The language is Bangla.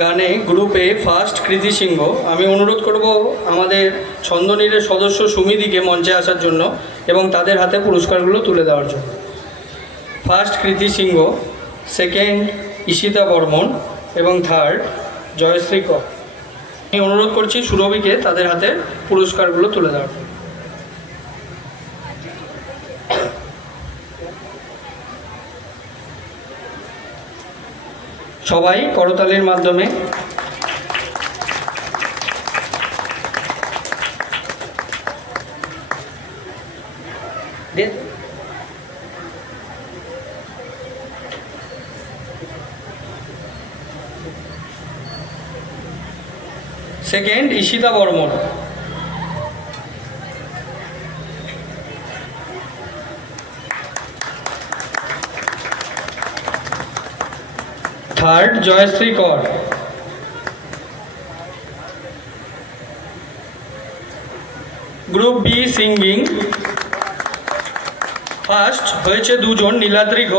গানে গ্রুপে ফার্স্ট কৃতি সিংহ। আমি অনুরোধ করব আমাদের ছন্দনীরের সদস্য সুমিদিকে মঞ্চে আসার জন্য এবং তাদের হাতে পুরস্কারগুলো তুলে দেওয়ার জন্য। ফার্স্ট কৃতি সিংহ, সেকেন্ড ঈশিতা বর্মন এবং থার্ড জয়শ্রী কর। আমি অনুরোধ করছি সুরভিকে তাদের হাতে পুরস্কারগুলো তুলে দেওয়ার জন্য। সবাই করতালির মাধ্যমে সেকেন্ড ঈশিতা বর্মন, থার্ড জয়শ্রী কর, গ্রুপ বি সিঙ্গিং ফার্স্ট হয়েছে দুজন, নীলাদ্রি ঘোষ